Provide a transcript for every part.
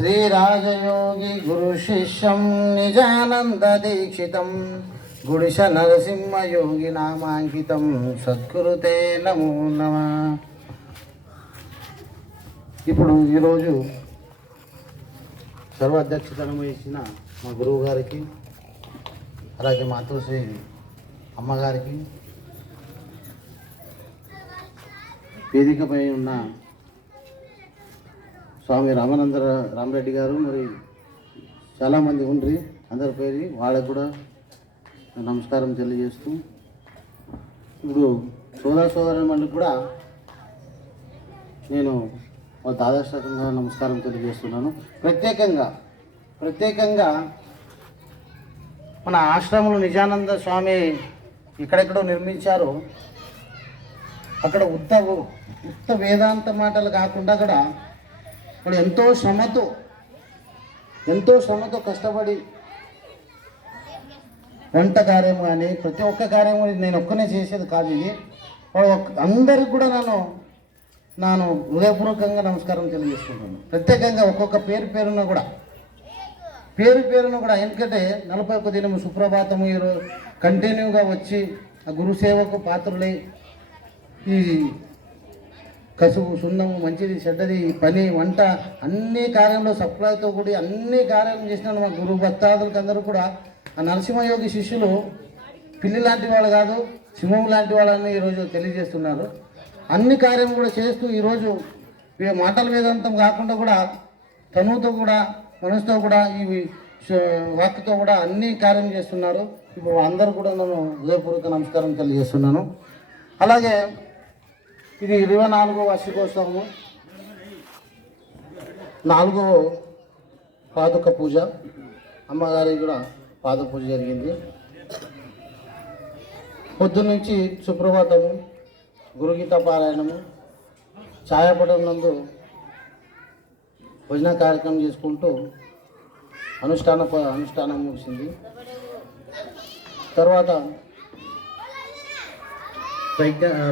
శ్రీరాజయోగి గురు శిష్యం నిజానంద దీక్షితం గుడిశ నరసింహయోగి నామాంకితం సద్గురుతే నమో నమః. ఇప్పుడు ఈరోజు సర్వాధ్యక్షతను వహించిన మా గురువు గారికి, అలాగే మాతృశ్రీ అమ్మగారికి, వేదికపై ఉన్న స్వామి రామరెడ్డి గారు, మరి చాలామంది ఉండ్రి, అందరి పేరు వాళ్ళకు కూడా నమస్కారం తెలియజేస్తూ, ఇప్పుడు సోదరులకు కూడా నేను దాదాశ్రకంగా నమస్కారం తెలియజేస్తున్నాను. ప్రత్యేకంగా మన ఆశ్రమంలో నిజానంద స్వామి ఎక్కడెక్కడో నిర్మించారో అక్కడ ఉత్త వేదాంత మాటలు కాకుండా కూడా ఇక్కడ ఎంతో శ్రమతో కష్టపడి వంట కార్యం కానీ ప్రతి ఒక్క కార్యం నేను ఒక్కనే చేసేది కాదు. ఇది అందరికి కూడా నేను హృదయపూర్వకంగా నమస్కారం తెలియజేసుకుంటున్నాను. ప్రత్యేకంగా ఒక్కొక్క పేరున కూడా ఎందుకంటే 41 దినము సుప్రభాతము ఈరోజు కంటిన్యూగా వచ్చి ఆ గురుసేవకు పాత్రులై ఈ కసువు సున్నము మంచిది చెడ్డది పని వంట అన్ని కార్యంలో సప్లైతో కూడి అన్ని కార్యాలు చేసిన మా గురు భక్తాదులకు అందరూ కూడా ఆ నరసింహయోగి శిష్యులు పిల్లి లాంటి వాళ్ళు కాదు, సింహం లాంటి వాళ్ళని ఈరోజు తెలియజేస్తున్నారు. అన్ని కార్యం కూడా చేస్తూ ఈరోజు మాటల వేదాంతం కాకుండా కూడా తనువుతో కూడా మనసుతో కూడా ఈ వాక్తో కూడా అన్ని కార్యం చేస్తున్నారు. ఇప్పుడు అందరూ కూడా నేను హృదయపూర్వక నమస్కారం తెలియజేస్తున్నాను. అలాగే ఇది 24వ వార్షికోత్సవము, 4వ పాదుక పూజ, అమ్మగారికి కూడా పాద పూజ జరిగింది. పొద్దున్నుంచి సుప్రభాతము, గురుగీత పారాయణము, ఛాయాపటం నందు భజన కార్యక్రమం చేసుకుంటూ అనుష్ఠానం ముగిసింది. తర్వాత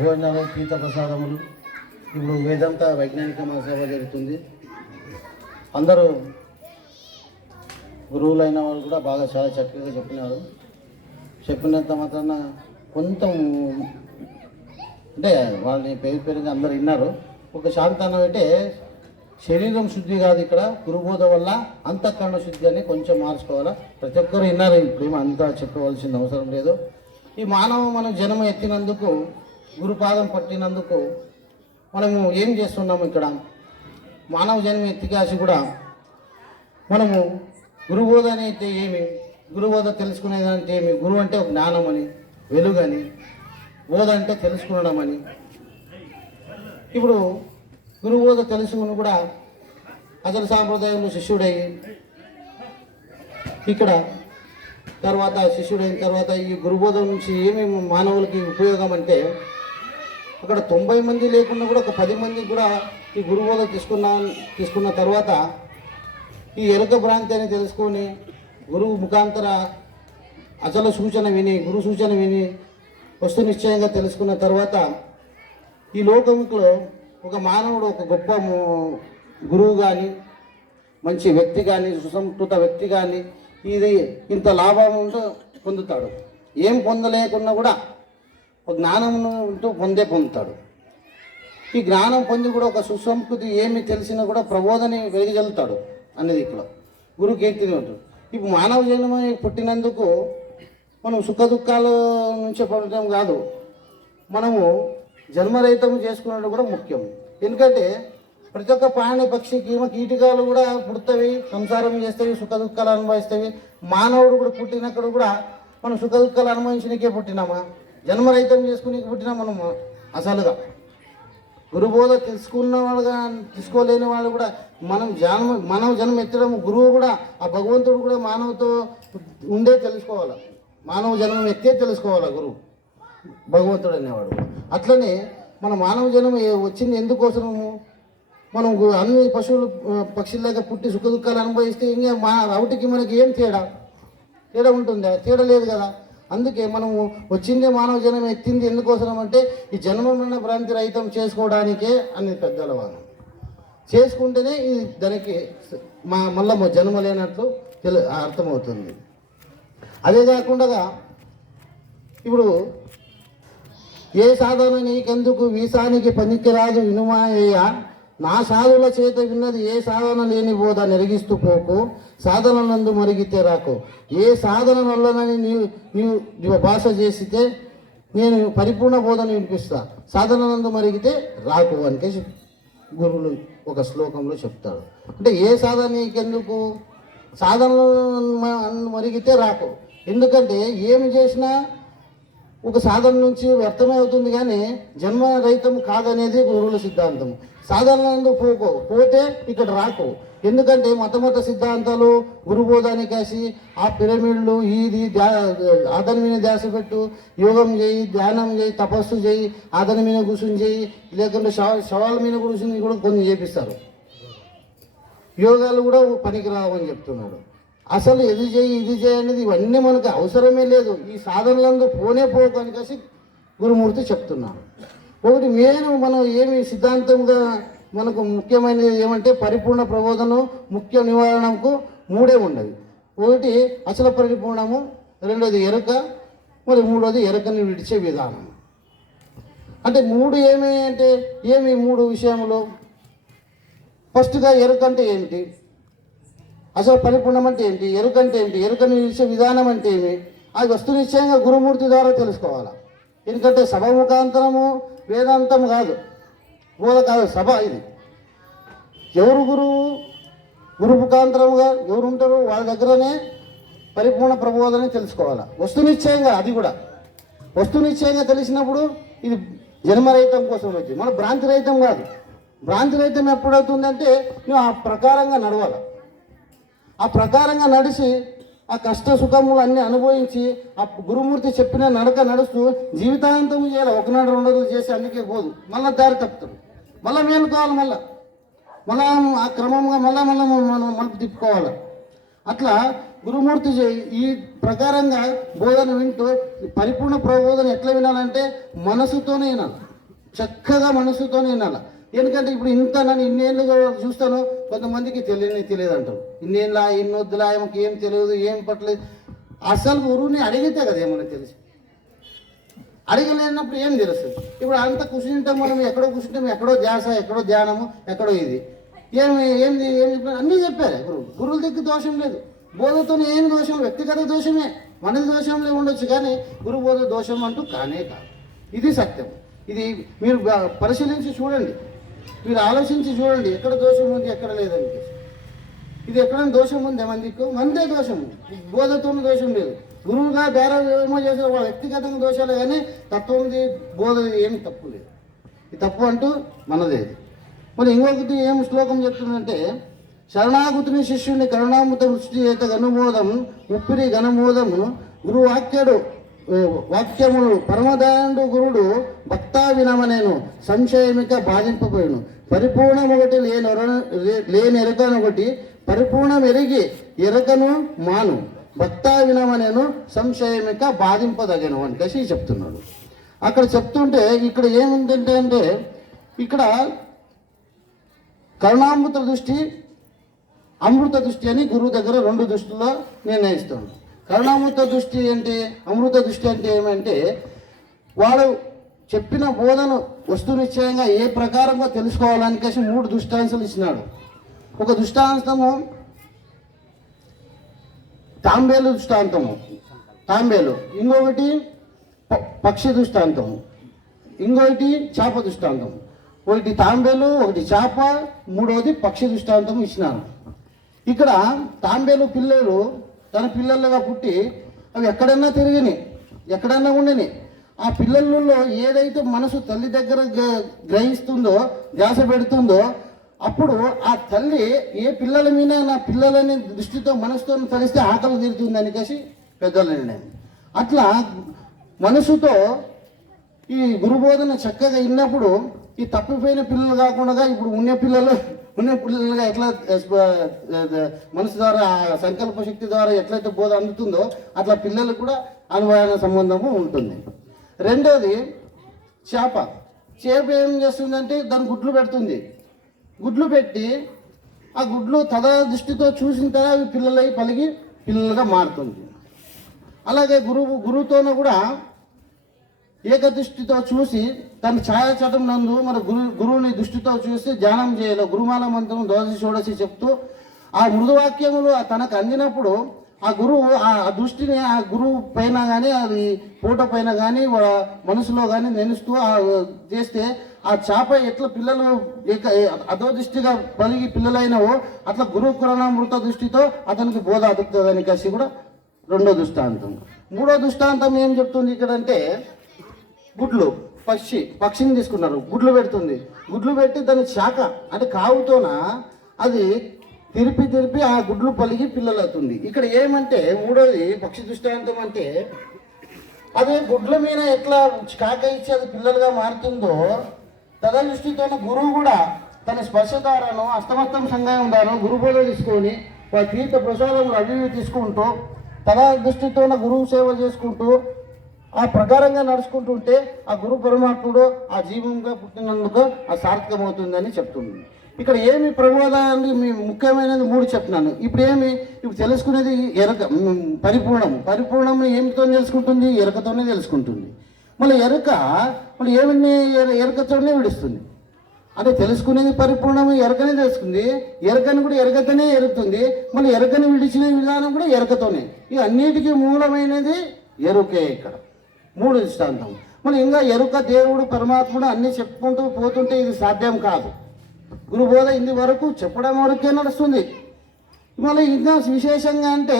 భోజనాలు, తీర్థ ప్రసాదములు, ఇప్పుడు వేదాంత వైజ్ఞానిక మహాసభ జరుగుతుంది. అందరూ గురువులైన వాళ్ళు కూడా బాగా చాలా చక్కగా చెప్పినారు. చెప్పినంత మాత్రాన కొంత అంటే వాళ్ళని పేరుగా అందరూ విన్నారు. ఒక శాంతానం అంటే శరీరం శుద్ధి కాదు, ఇక్కడ గురుబోధ వల్ల అంతఃకరణ శుద్ధి అని కొంచెం మార్చుకోవాలా. ప్రతి ఒక్కరు విన్నారు, ఇప్పుడేమో అంతా చెప్పవలసిన అవసరం లేదు. ఈ మన జన్మ ఎత్తినందుకు, గురుపాదం పట్టినందుకు మనము ఏం చేస్తున్నాము? ఇక్కడ మానవ జన్మ ఎత్తికాసి కూడా మనము గురుబోధ అయితే ఏమి, గురుబోధ తెలుసుకునేదంటే ఏమి? గురువు అంటే ఒక జ్ఞానం అని, వెలుగని, బోధ అంటే తెలుసుకునడం అని. ఇప్పుడు గురుబోధ తెలుసుకుని కూడా అసలు సాంప్రదాయంలో శిష్యుడయ్యి ఇక్కడ తర్వాత శిష్యుడైన తర్వాత ఈ గురుబోధ నుంచి ఏమేమి మానవులకి ఉపయోగం అంటే, అక్కడ 90 మంది లేకుండా కూడా ఒక 10 మందికి కూడా ఈ గురుబోధ తీసుకున్న తర్వాత ఈ ఎరుక భ్రాంతి అని తెలుసుకొని గురువు ముఖాంతర అసలు సూచన విని, గురు సూచన విని వస్తు నిశ్చయంగా తెలుసుకున్న తర్వాత ఈ లోకంలో ఒక మానవుడు ఒక గొప్ప గురువు కానీ, మంచి వ్యక్తి కానీ, సుసంస్కృత వ్యక్తి కానీ ఇది ఇంత లాభం పొందుతాడు. ఏం పొందలేకున్నా కూడా ఒక జ్ఞానం పొందుతాడు. ఈ జ్ఞానం పొంది కూడా ఒక సుసంస్కృతి ఏమి తెలిసినా కూడా ప్రబోధని వెలిగలుగుతాడు అనేది ఇక్కడ గురు కీర్తిని ఉంటుంది. ఇప్పుడు మానవ జన్మ పుట్టినందుకు మనం సుఖ దుఃఖాల నుంచి పడటం కాదు, మనము జన్మరహితం చేసుకున్నది కూడా ముఖ్యం. ఎందుకంటే ప్రతి ఒక్క ప్రాణి, పక్షి, కీటకాలు కూడా పుడతవి, సంసారం చేస్తవి, సుఖ దుఃఖాలు అనుభవిస్తవి. మానవుడు కూడా పుట్టినక్కడ కూడా మనం సుఖ దుఃఖాలు అనుభవించడానికే పుట్టినామా? జన్మరహితం చేసుకునే పుట్టినా మనము అసలుగా గురుబోధ తెలుసుకున్న వాళ్ళుగా తీసుకోలేని వాళ్ళు కూడా మానవ జన్మ ఎత్తడం, గురువు కూడా ఆ భగవంతుడు కూడా మానవతో ఉండే తెలుసుకోవాలి, మానవ జన్మం ఎత్తే తెలుసుకోవాలి గురువు భగవంతుడు అనేవాడు. అట్లనే మన మానవ జన్మ వచ్చింది ఎందుకోసము? మనం అన్ని పశువులు పక్షుల్లాగా పుట్టి సుఖ దుఃఖాలు అనుభవిస్తే ఇంకా వాటికి మనకి ఏం తేడా ఉంటుందా? తేడా లేదు కదా. అందుకే మనము వచ్చిందే మానవ జన్మ ఎత్తింది ఎందుకోసం అంటే ఈ జన్మమైన భ్రాంతి రహితం చేసుకోవడానికే అని పెద్దల వాదం. చేసుకుంటేనే ఇది దానికి మళ్ళీ జన్మ లేనట్లు అర్థమవుతుంది. అదే కాకుండా ఇప్పుడు ఏ సాధన నీకెందుకు వీసానికి పనికిరాదు వినుమాయ్య, నా సాధుల చేత విన్నది ఏ సాధన లేని బోధ నెరిగిస్తూ పోకు, సాధనలందు మరిగితే రాకు. ఏ సాధన వల్లనని నీవు భాష చేసితే నేను పరిపూర్ణ బోధన వినిపిస్తా, సాధనలందు మరిగితే రాకు అని గురువులు ఒక శ్లోకంలో చెప్తాడు. అంటే ఏ సాధన నీకెందుకు, సాధనలు మరిగితే రాకు. ఎందుకంటే ఏమి చేసినా ఒక సాధన నుంచి వ్యర్థమే అవుతుంది, కానీ జన్మరహితం కాదనేది గురువుల సిద్ధాంతం. సాధనలందు పోతే ఇక్కడ రాకు. ఎందుకంటే మత సిద్ధాంతాలు గురుబోధాన్ని కాసి ఆ పిరమిడ్లు ఇది అతని మీద ధ్యాస పెట్టు, యోగం చేయి, ధ్యానం చేయి, తపస్సు చేయి, అతని మీద కూర్చుని చేయి, లేకుంటే శవాల మీద కూర్చుని కూడా కొన్ని చేపిస్తారు. యోగాలు కూడా పనికిరావని చెప్తున్నాడు. అసలు ఇది చేయి ఇది చేయి అనేది ఇవన్నీ మనకు అవసరమే లేదు. ఈ సాధనలందు పోకు అని కలిసి గురుమూర్తి చెప్తున్నాడు. ఒకటి మెయిన్ మనం ఏమి సిద్ధాంతంగా మనకు ముఖ్యమైనది ఏమంటే పరిపూర్ణ ప్రబోధనం, ముఖ్య నివారణకు మూడే ఉండదు. ఒకటి అసలు పరిపూర్ణము, రెండోది ఎరుక, మరి మూడోది ఎరుకని విడిచే విధానం. అంటే మూడు ఏమి అంటే ఏమి మూడు విషయంలో ఫస్ట్గా ఎరుక అంటే ఏంటి, అసలు పరిపూర్ణం అంటే ఏంటి, ఎరుక అంటే ఏంటి, ఎరుకని విడిచే విధానం అంటే ఏమి, అది వస్తు నిశ్చయంగా గురుమూర్తి ద్వారా తెలుసుకోవాలి. ఎందుకంటే సభ ముఖాంతరము వేదాంతం కాదు, బోధ కాదు, సభ. ఇది ఎవరు గురు ముఖాంతరముగా ఎవరు ఉంటారో వాళ్ళ దగ్గరనే పరిపూర్ణ ప్రబోధన తెలుసుకోవాలి. వస్తు నిశ్చయంగా, అది కూడా వస్తు నిశ్చయంగా తెలిసినప్పుడు ఇది జన్మరహితం కోసం వచ్చింది, మన భ్రాంతి రహితం కాదు. భ్రాంతి రహితం ఎప్పుడవుతుందంటే నువ్వు ఆ ప్రకారంగా నడవాలి. ఆ ప్రకారంగా నడిచి ఆ కష్ట సుఖములు అన్నీ అనుభవించి ఆ గురుమూర్తి చెప్పిన నడక నడుస్తూ జీవితాంతం చేయాలి. ఒకనాడు రెండు రోజులు చేసి అందుకే పోదు, మళ్ళీ దారి తప్పుతాడు, మళ్ళీ మేలుకోవాలి, మళ్ళా ఆ క్రమంగా మళ్ళీ మనం మలుపు తిప్పుకోవాలి. అట్లా గురుమూర్తి ఈ ప్రకారంగా బోధన వింటూ పరిపూర్ణ ప్రబోధన ఎట్లా వినాలంటే మనసుతోనే వినాలి, చక్కగా మనసుతోనే వినాలి. ఎందుకంటే ఇప్పుడు ఇంత నన్ను ఇన్నేళ్ళుగా చూస్తాను, కొంతమందికి తెలియదు అంటారు. ఇన్నొద్దులా ఆమెకి ఏం తెలియదు, ఏం పట్టలేదు. అసలు గురువుని అడిగితే కదా ఏమన్నా తెలిసి, అడగలేనప్పుడు ఏం తెలుస్తుంది. ఇప్పుడు అంత కూర్చుంటాం మనం, ఎక్కడో కూర్చుంటాం, ఎక్కడో ధ్యాస, ఎక్కడో ధ్యానము, ఎక్కడో ఇది ఏంది అన్నీ చెప్పారు గురువుల దగ్గర. దోషం లేదు, బోధతో ఏం దోషం, వ్యక్తిగత దోషమే, మనది దోషంలో ఉండొచ్చు, కానీ గురు బోధ దోషం అంటూ కానే కాదు. ఇది సత్యం. ఇది మీరు పరిశీలించి చూడండి, మీరు ఆలోచించి చూడండి, ఎక్కడ దోషం ఉంది ఎక్కడ లేదని. ఇది ఎక్కడైనా దోషం ఉంది మందికి, మందే దోషం, బోధతో దోషం లేదు. గురువుగా బేర ఏమో చేసే వాళ్ళ వ్యక్తిగతంగా దోషాలు, కానీ తత్వం బోధ ఏమి తప్పు లేదు. ఈ తప్పు అంటూ మనదేది. మరి ఇంకొకటి ఏం శ్లోకం చెప్తుందంటే, శరణాగతుని శిష్యుని కరుణామృత వృష్టి చేత గనుమోదం ఉప్పిరి ఘనమోదమును వాక్యములు పరమదయాళుడు గురుడు భక్తా వినమనేను సంశయమిక బాధింపబోయును. పరిపూర్ణం ఒకటి లేని ఎరకనొకటి పరిపూర్ణం ఎరిగి ఎరకను మాను భక్తా వినమనేను సంశయమిక బాధింపదగను అని కలిసి చెప్తున్నాడు. అక్కడ చెప్తుంటే ఇక్కడ ఏముందంటే అంటే ఇక్కడ కరుణామృత దృష్టి, అమృత దృష్టి అని గురువు దగ్గర రెండు దృష్టిలో నిర్ణయిస్తాను. కరుణామృత దృష్టి అంటే, అమృత దృష్టి అంటే ఏమంటే వాడు చెప్పిన బోధను వస్తు నిశ్చయంగా ఏ ప్రకారంగా తెలుసుకోవాలనికేసి మూడు దృష్టాంశాలు ఇచ్చినాడు. ఒక దృష్టాంతము తాంబేలు దృష్టాంతము, తాంబేలు. ఇంకొకటి పక్షి దృష్టాంతము, ఇంకొకటి చేప దృష్టాంతము. ఒకటి తాంబేలు, ఒకటి చేప, మూడవది పక్షి దృష్టాంతం ఇచ్చినాను. ఇక్కడ తాంబేలు పిల్లలు తన పిల్లలుగా పుట్టి అవి ఎక్కడన్నా తిరిగినాయి, ఎక్కడన్నా ఉండని. ఆ పిల్లలలో ఏదైతే మనసు తల్లి దగ్గర గ్రహిస్తుందో, ధ్యాస పెడుతుందో, అప్పుడు ఆ తల్లి ఏ పిల్లల మీద నా పిల్లలని దృష్టితో మనసుతో తలిస్తే ఆకలి తీరుతుంది అనికేసి పెద్దల నిర్ణయం. అట్లా మనసుతో ఈ గురుబోధన చక్కగా విన్నప్పుడు ఈ తప్పిపోయిన పిల్లలు కాకుండా ఇప్పుడు ఉన్న పిల్లలుగా ఎట్లా మనసు ద్వారా సంకల్ప శక్తి ద్వారా ఎట్లయితే బోధ అందుతుందో అట్లా పిల్లలకు కూడా అనుభవ సంబంధము ఉంటుంది. రెండోది చేప ఏం చేస్తుందంటే దాని గుడ్లు పెడుతుంది. గుడ్లు పెట్టి ఆ గుడ్లు తదా దృష్టితో చూసిన తర్వాత అవి పిల్లలై పలిగి పిల్లలుగా మారుతుంది. అలాగే గురువుతోనూ కూడా ఏకదృష్టితో చూసి తన ఛాయాచటం నందు మన గురువుని దృష్టితో చూసి ధ్యానం చేయాలి. గురుమాల మంత్రం ద్వాదశి షోడశి చెప్తూ ఆ మృదువాక్యములు తనకు అందినప్పుడు ఆ గురువు ఆ దృష్టిని ఆ గురువు పైన కానీ అది ఫోటో పైన కానీ మనసులో కానీ నెనుస్తూ చేస్తే ఆ చేప ఎట్లా పిల్లలు అదో దృష్టిగా పలిగి పిల్లలైనవో అట్లా గురువు కురణామృత దృష్టితో అతనికి బోధ అదుపుతుందని కలిసి కూడా రెండో దృష్టాంతం. మూడో దృష్టాంతం ఏం చెప్తుంది ఇక్కడ అంటే గుడ్లు పక్షిని తీసుకున్నారు, గుడ్లు పెడుతుంది. గుడ్లు పెట్టి దాని శాఖ అంటే కావుతోన అది తిరిపి ఆ గుడ్లు పలిగి పిల్లలు అవుతుంది. ఇక్కడ ఏమంటే మూడోది పక్షి దృష్టాంతం అంటే అదే గుడ్ల మీద ఎట్లా కాక ఇచ్చి అది పిల్లలుగా మారుతుందో తదృష్టితో గురువు కూడా తన స్పర్శ ద్వారాను అస్తమస్తం సంఘం ద్వారా గురుబోధ తీసుకొని తీర్థ ప్రసాదములు అవి తీసుకుంటూ తదృష్టితో గురువు సేవ చేసుకుంటూ ఆ ప్రకారంగా నడుచుకుంటుంటే ఆ గురు పరమాత్ముడు ఆ జీవంగా పుట్టినందుకు ఆ సార్థకమవుతుందని చెప్తుంది. ఇక్కడ ఏమి ప్రబోధాన్ని ముఖ్యమైనది 3 చెప్తున్నాను. ఇప్పుడు తెలుసుకునేది ఎరక పరిపూర్ణం ఏమితో తెలుసుకుంటుంది? ఎరకతోనే తెలుసుకుంటుంది. మళ్ళీ ఏమన్నీ ఎరకతోనే విడుస్తుంది. అంటే తెలుసుకునేది పరిపూర్ణము ఎరకనే తెలుసుకుంది, ఎరకని కూడా ఎరకతోనే ఎరుగుతుంది. మళ్ళీ ఎరకని విడిచిన విధానం కూడా ఎరకతోనే. ఇక అన్నిటికీ మూలమైనది ఎరుకే. ఇక్కడ 3 దృష్టాంతం. మళ్ళీ ఇంకా ఎరుక దేవుడు పరమాత్ముడు అన్నీ చెప్పుకుంటూ పోతుంటే ఇది సాధ్యం కాదు. గురుబోధ ఇంది వరకు చెప్పడం వరకే నడుస్తుంది. మళ్ళీ ఇంకా విశేషంగా అంటే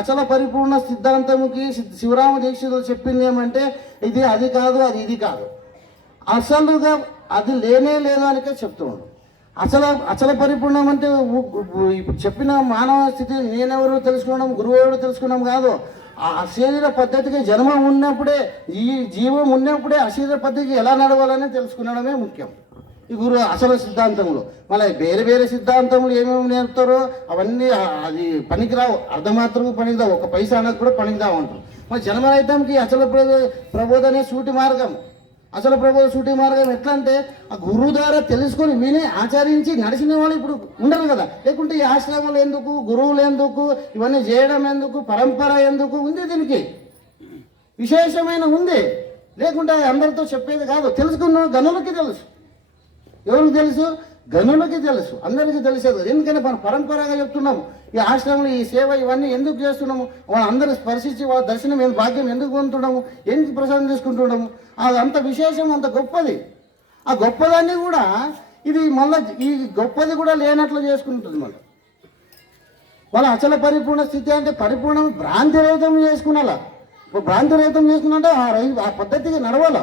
అచల పరిపూర్ణ సిద్ధాంతముకి శివరామ దీక్షితులు చెప్పింది ఏమంటే ఇది అది కాదు, అది ఇది కాదు, అసలుగా అది లేనే లేదు అనికే చెప్తున్నాడు. అచల పరిపూర్ణం అంటే ఇప్పుడు చెప్పిన మానవ స్థితి నేనెవరు తెలుసుకోవడం, గురువు ఎవరు తెలుసుకోవడం కాదు. ఆ అశరీర పద్ధతికి జన్మ ఉన్నప్పుడే ఈ జీవం ఉన్నప్పుడే అశరీర పద్ధతికి ఎలా నడవాలని తెలుసుకునడమే ముఖ్యం ఈ గురు అసలు సిద్ధాంతంలో. మళ్ళీ వేరే సిద్ధాంతములు ఏమేమి నేర్పుతారో అవన్నీ అది పనికిరావు, అర్ధమాత్రం పనికిరావు, ఒక పైసా అన్నది కూడా పనికిరావు అంటారు. మరి జన్మరహితంకి అసలు ప్రబోధనే సూటి మార్గం. అసలు ప్రబోధ సూటి మార్గం ఎట్లా అంటే ఆ గురువు ద్వారా తెలుసుకొని విని ఆచరించి నడిచిన వాళ్ళు ఇప్పుడు ఉండరు కదా. లేకుంటే ఈ ఆశ్రమాలు ఎందుకు, గురువులు ఎందుకు, ఇవన్నీ చేయడం ఎందుకు, పరంపర ఎందుకు ఉంది? దీనికి విశేషమైన ఉంది. లేకుంటే అందరితో చెప్పేది కాదు. తెలుసుకున్న గనులకి తెలుసు. ఎవరికి తెలుసు? గనులకి తెలుసు, అందరికీ తెలిసేది. ఎందుకంటే మనం పరంపరగా చెప్తున్నాము. ఈ ఆశ్రమంలో ఈ సేవ ఇవన్నీ ఎందుకు చేస్తున్నాము? వాళ్ళందరూ స్పర్శించి వాళ్ళ దర్శనం భాగ్యం ఎందుకు పొందుతున్నాము, ఎందుకు ప్రసాదం చేసుకుంటున్నాము? అది అంత విశేషం, అంత గొప్పది. ఆ గొప్పదాన్ని కూడా ఇది మళ్ళీ ఈ గొప్పది కూడా లేనట్లు చేసుకుంటుంది. వాళ్ళ అచల పరిపూర్ణ స్థితి అంటే పరిపూర్ణం భ్రాంతిరహితం చేసుకున్నాలా. భ్రాంతిరహితం చేసుకున్నంటే ఆ పద్ధతికి నడవాల.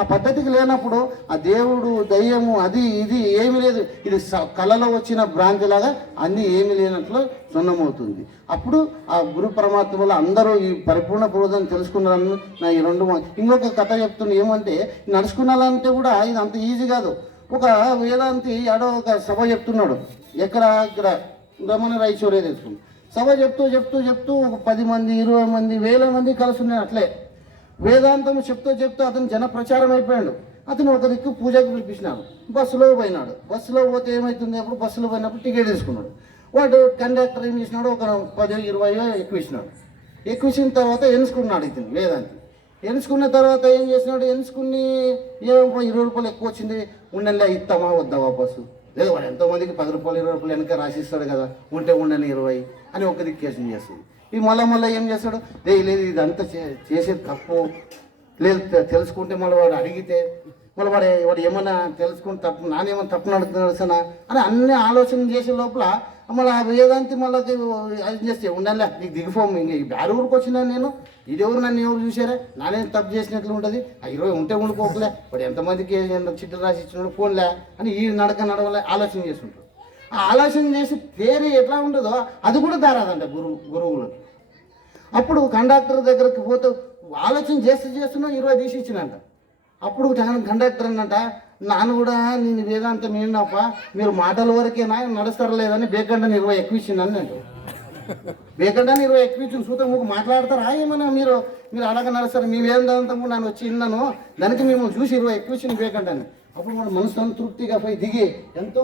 ఆ పద్ధతికి లేనప్పుడు ఆ దేవుడు దయ్యము అది ఇది ఏమీ లేదు. ఇది కళలో వచ్చిన భ్రాంతిలాగా అన్నీ ఏమీ లేనట్లు సున్నమవుతుంది. అప్పుడు ఆ గురు పరమాత్మలో అందరూ ఈ పరిపూర్ణ పూర్వదని తెలుసుకున్నారని నా ఈ 2 ఇంకొక కథ చెప్తున్నా. ఏమంటే నడుచుకున్నాలంటే కూడా ఇది అంత ఈజీ కాదు. ఒక వేదాంతి ఒక సభ చెప్తున్నాడు. ఇక్కడ రమణ రైచూరే తెలుసుకుని సభ చెప్తూ ఒక 10 మంది 20 మంది 1000 మంది కలుసున్నాడు. అట్లే వేదాంతం చెప్తూ అతను జన ప్రచారం అయిపోయాడు. అతను ఒక దిక్కు పూజకి పిలిపించినాడు. బస్సులో పోయినాడు. బస్సులో పోతే ఏమవుతుంది? అప్పుడు బస్సులో పోయినప్పుడు టికెట్ తీసుకున్నాడు. వాడు కండక్టర్ ఏం చేసినాడు? ఒక 10-20 ఎక్కువ ఇచ్చిన తర్వాత ఎన్నుకున్నాడు ఇతను వేదాంతి. ఎన్నుకున్న తర్వాత ఏం చేసినాడు? ఎన్నుకుని ఏమో 20 రూపాయలు ఎక్కువ వచ్చింది, ఉండలే ఇస్తామా వద్దా వాపసు? లేదు, వాడు ఎంతోమందికి 10 రూపాయలు 20 రూపాయలు వెనక రాసిస్తాడు కదా, ఉంటే ఉండని 20 అని ఒక దిక్కేసం చేస్తుంది. ఈ మళ్ళీ ఏం చేస్తాడు? లేదు ఇదంతా చేసేది తప్పు, లేదు తెలుసుకుంటే మళ్ళీ వాడు అడిగితే మళ్ళీ వాడు ఏమన్నా తెలుసుకుని తప్పు నానేమన్నా తప్పు నడుస్తున్నా అని అన్ని ఆలోచన చేసే లోపల మళ్ళీ ఆ వేదాంతి మళ్ళీ అది చేస్తే ఉండాలి నీకు దిగిపోము. ఇంక వేరే ఊరికి వచ్చినా నేను ఇదెవరు నన్ను ఎవరు చూసారా, నానేం తప్పు చేసినట్లు ఉంటుంది. ఆ 20 ఉంటే ఉండిపోకలే, వాడు ఎంతమందికి చిట్లు రాసి ఇచ్చినాడు ఫోన్లే అని ఈ నడవలే ఆలోచన చేసుకుంటాడు. ఆ ఆలోచన చేసి పేరు ఎట్లా ఉంటుందో అది కూడా దారాదంట గురువులు. అప్పుడు కండక్టర్ దగ్గరికి పోతే ఆలోచన చేస్తున్నా 20 తీసి ఇచ్చినంట. అప్పుడు కండక్టర్ అన్నట, నాన్న కూడా నేను వేదాంతం ఏంటప్ప, మీరు మాటల వరకేనా నడుస్తారా లేదని బేకండాన్ని 20 ఎక్కువ ఇచ్చిందని అంటూ. బేకండాన్ని 20 ఎక్కువ ఇచ్చిన సూతం మీకు మాట్లాడతారా ఏమన్నా? మీరు అలాగ నడుస్తారు, మీ వేదాంతం నన్ను వచ్చి విన్నాను, దానికి మేము చూసి 20 ఎక్కువ ఇచ్చిన బేకండాన్ని. అప్పుడు వాడు మనసు సంతృప్తిగా పోయి దిగి ఎంతో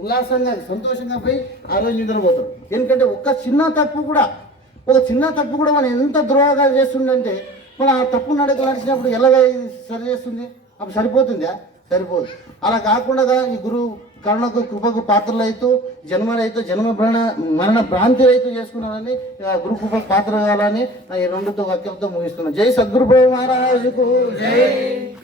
ఉల్లాసంగా సంతోషంగా పోయి ఆ రోజు నిద్రపోతాడు. ఎందుకంటే ఒక చిన్న తప్పు కూడా మనం ఎంత ద్రోహంగా చేస్తుందంటే మనం ఆ తప్పు నడిచినప్పుడు ఎలాగ సరి చేస్తుంది? అప్పుడు సరిపోతుందా? సరిపోదు. అలా కాకుండా ఈ గురువు కరుణకు కృపకు పాత్రలు అయితే జన్మ మరణ భ్రాంతి రైతు చేసుకున్నారని గురు కృపకు పాత్ర కావాలని ఈ రెండుతో వాక్యంతో ముగిస్తున్నాను. జై సద్గురు మహారాజుకు జై.